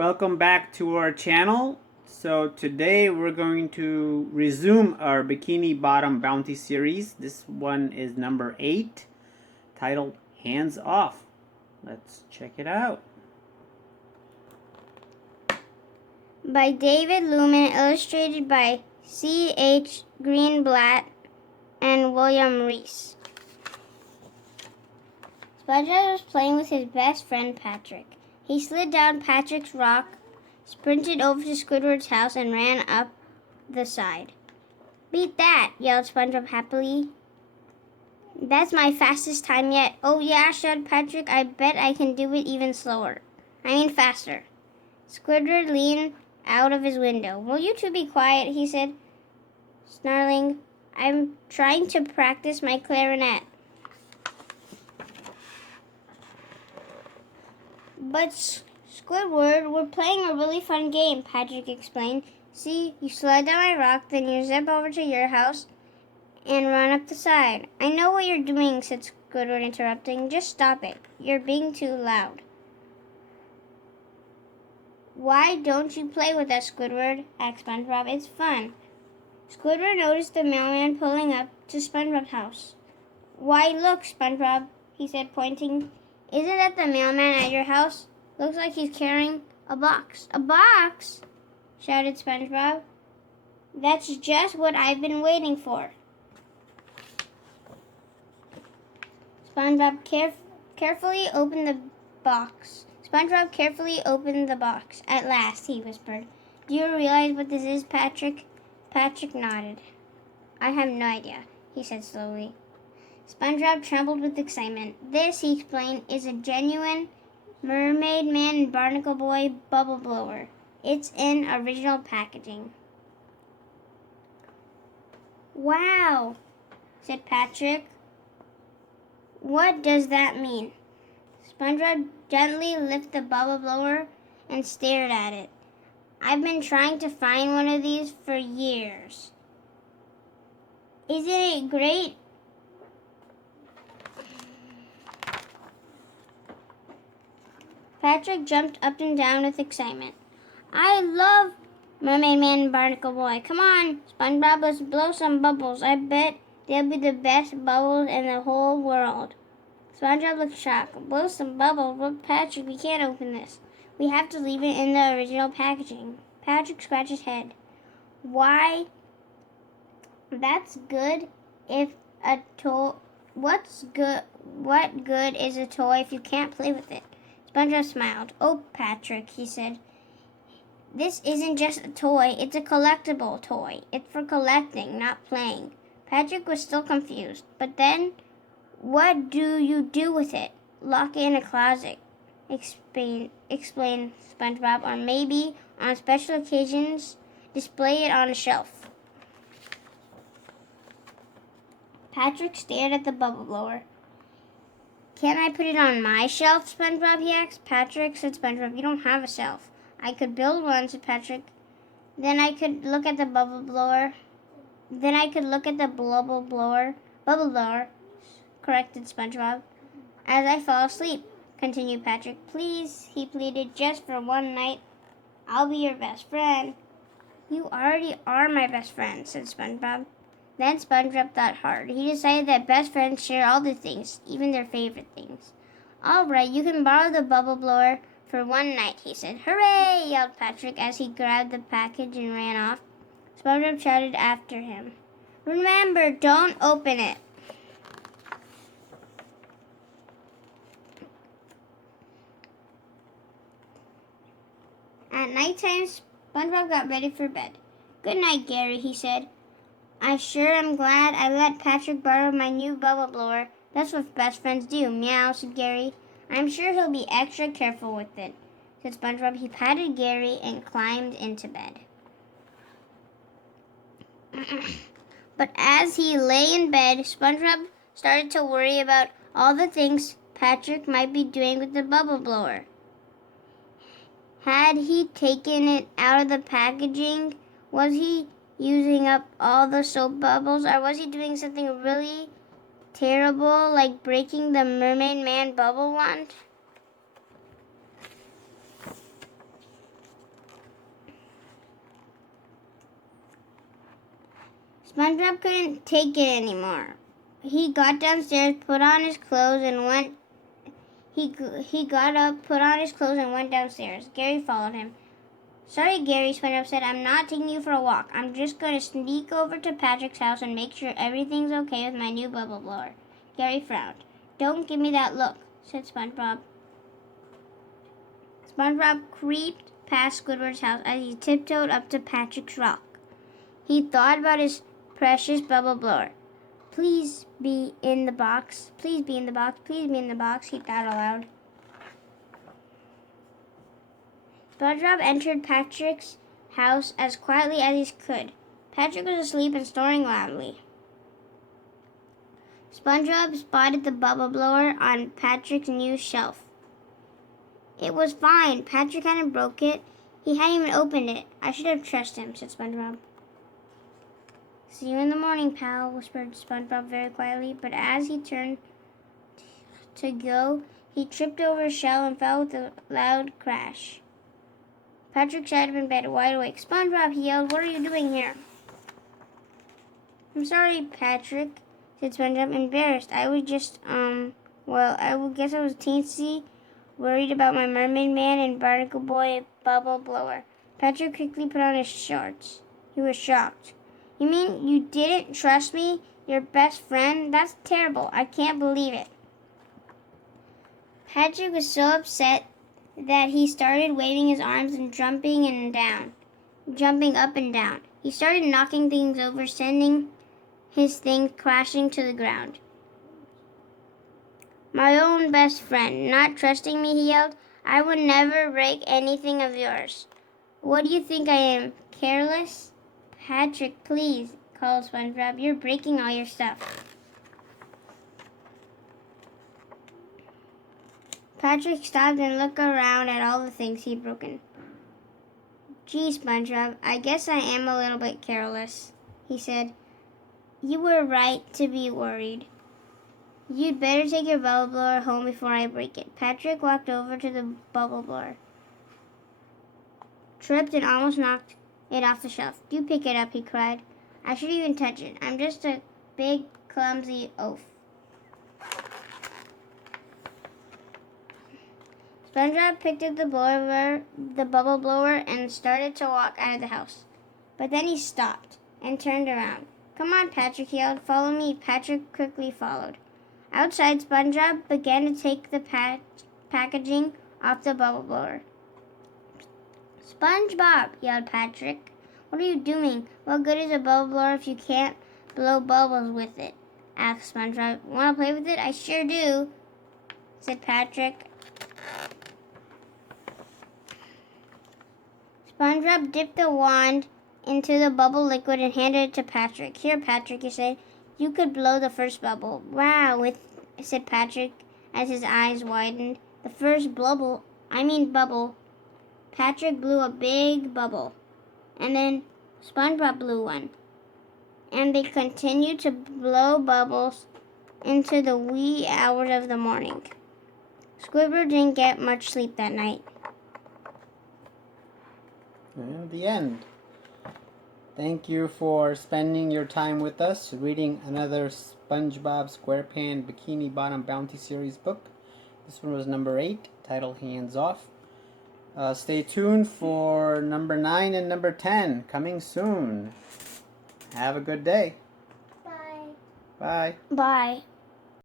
Welcome back to our channel. So today we're going to resume our Bikini Bottom Bounty series. This one is number 8, titled Hands Off. Let's check it out. By David Lewman, illustrated by C.H. Greenblatt and William Reiss. SpongeBob was playing with his best friend Patrick. He slid down Patrick's rock, sprinted over to Squidward's house, and ran up the side. "Beat that!" yelled SpongeBob happily. "That's my fastest time yet." "Oh yeah," shouted Patrick. "I bet I can do it even slower. I mean faster." Squidward leaned out of his window. "Will you two be quiet?" he said, snarling. "I'm trying to practice my clarinet." "But Squidward, we're playing a really fun game," Patrick explained. "See, you slide down my rock, then you zip over to your house and run up the side." "I know what you're doing," said Squidward, interrupting. "Just stop it. You're being too loud." "Why don't you play with us, Squidward?" asked SpongeBob. "It's fun." Squidward noticed the mailman pulling up to SpongeBob's house. "Why, look, SpongeBob," he said, pointing. "Isn't that the mailman at your house? Looks like he's carrying a box." "A box?" shouted SpongeBob. "That's just what I've been waiting for." SpongeBob carefully opened the box. SpongeBob carefully opened the box. "At last," he whispered. "Do you realize what this is, Patrick?" Patrick nodded. "I have no idea," he said slowly. SpongeBob trembled with excitement. "This," he explained, "is a genuine Mermaid Man and Barnacle Boy bubble blower. It's in original packaging." "Wow," said Patrick. "What does that mean?" SpongeBob gently lifted the bubble blower and stared at it. "I've been trying to find one of these for years." "Isn't it great?" Patrick jumped up and down with excitement. "I love Mermaid Man and Barnacle Boy. Come on, SpongeBob, let's blow some bubbles. I bet they'll be the best bubbles in the whole world." SpongeBob looked shocked. "Blow some bubbles? But Patrick, we can't open this. We have to leave it in the original packaging." Patrick scratched his head. "Why, that's good if a toy... What good is a toy if you can't play with it?" SpongeBob smiled. "Oh, Patrick," he said, "this isn't just a toy, it's a collectible toy. It's for collecting, not playing." Patrick was still confused. "But then, what do you do with it?" "Lock it in a closet," explained SpongeBob, "or maybe, on special occasions, display it on a shelf." Patrick stared at the bubble blower. "Can't I put it on my shelf, SpongeBob?" he asked. "Patrick," said SpongeBob, "you don't have a shelf." "I could build one," said Patrick. "Then I could look at the bubble blower." Bubble blower," corrected SpongeBob. "As I fall asleep," continued Patrick. "Please," he pleaded, "just for one night. I'll be your best friend." "You already are my best friend," said SpongeBob. Then SpongeBob thought hard. He decided that best friends share all the things, even their favorite things. "All right, you can borrow the bubble blower for one night," he said. "Hooray!" yelled Patrick as he grabbed the package and ran off. SpongeBob shouted after him, "Remember, don't open it." At nighttime, SpongeBob got ready for bed. "Good night, Gary," he said. "I sure am glad I let Patrick borrow my new bubble blower. That's what best friends do." "Meow," said Gary. "I'm sure he'll be extra careful with it," said SpongeBob. He patted Gary and climbed into bed. But as he lay in bed, SpongeBob started to worry about all the things Patrick might be doing with the bubble blower. Had he taken it out of the packaging? Was he using up all the soap bubbles, or was he doing something really terrible, like breaking the Mermaid Man bubble wand? SpongeBob couldn't take it anymore. He got downstairs, put on his clothes, and went. He got up, put on his clothes, and went downstairs. Gary followed him. Sorry, Gary, SpongeBob said. I'm not taking you for a walk. I'm just going to sneak over to Patrick's house and make sure everything's okay with my new bubble blower. Gary frowned. Don't give me that look, said SpongeBob. SpongeBob creeped past Squidward's house as he tiptoed up to Patrick's rock. He thought about his precious bubble blower. Please be in the box. Please be in the box. Please be in the box, he thought aloud. SpongeBob entered Patrick's house as quietly as he could. Patrick was asleep and snoring loudly. SpongeBob spotted the bubble blower on Patrick's new shelf. It was fine. Patrick hadn't broke it. He hadn't even opened it. I should have trusted him, said SpongeBob. See you in the morning, pal, whispered SpongeBob very quietly, but as he turned to go, he tripped over a shell and fell with a loud crash. Patrick sat up in bed, wide awake. SpongeBob, he yelled, what are you doing here? I'm sorry, Patrick, said SpongeBob, embarrassed. I was just, guess I was teensy, worried about my mermaid man and barnacle boy bubble blower. Patrick quickly put on his shorts. He was shocked. You mean you didn't trust me? Your best friend? That's terrible. I can't believe it. Patrick was so upset that he started waving his arms and jumping up and down. He started knocking things over, sending his things crashing to the ground. My own best friend, not trusting me, he yelled. I would never break anything of yours. What do you think I am, careless? Patrick, please, called SpongeBob. You're breaking all your stuff. Patrick stopped and looked around at all the things he'd broken. Gee, SpongeBob, I guess I am a little bit careless, he said. You were right to be worried. You'd better take your bubble blower home before I break it. Patrick walked over to the bubble blower, tripped and almost knocked it off the shelf. Do pick it up, he cried. I shouldn't even touch it. I'm just a big, clumsy oaf. SpongeBob picked up the bubble blower, and started to walk out of the house. But then he stopped and turned around. Come on, Patrick, he yelled. Follow me. Patrick quickly followed. Outside, SpongeBob began to take the packaging off the bubble blower. SpongeBob, yelled Patrick. What are you doing? What good is a bubble blower if you can't blow bubbles with it? Asked SpongeBob. Want to play with it? I sure do, said Patrick. SpongeBob dipped the wand into the bubble liquid and handed it to Patrick. Here, Patrick, he said. You could blow the first bubble. Wow, said Patrick as his eyes widened. The first bubble. Patrick blew a big bubble, and then SpongeBob blew one. And they continued to blow bubbles into the wee hours of the morning. Squidward didn't get much sleep that night. And the end. Thank you for spending your time with us reading another SpongeBob SquarePants Bikini Bottom Bounty Series book. This one was number 8, titled Hands Off. Stay tuned for number 9 and number 10 coming soon. Have a good day. Bye. Bye. Bye.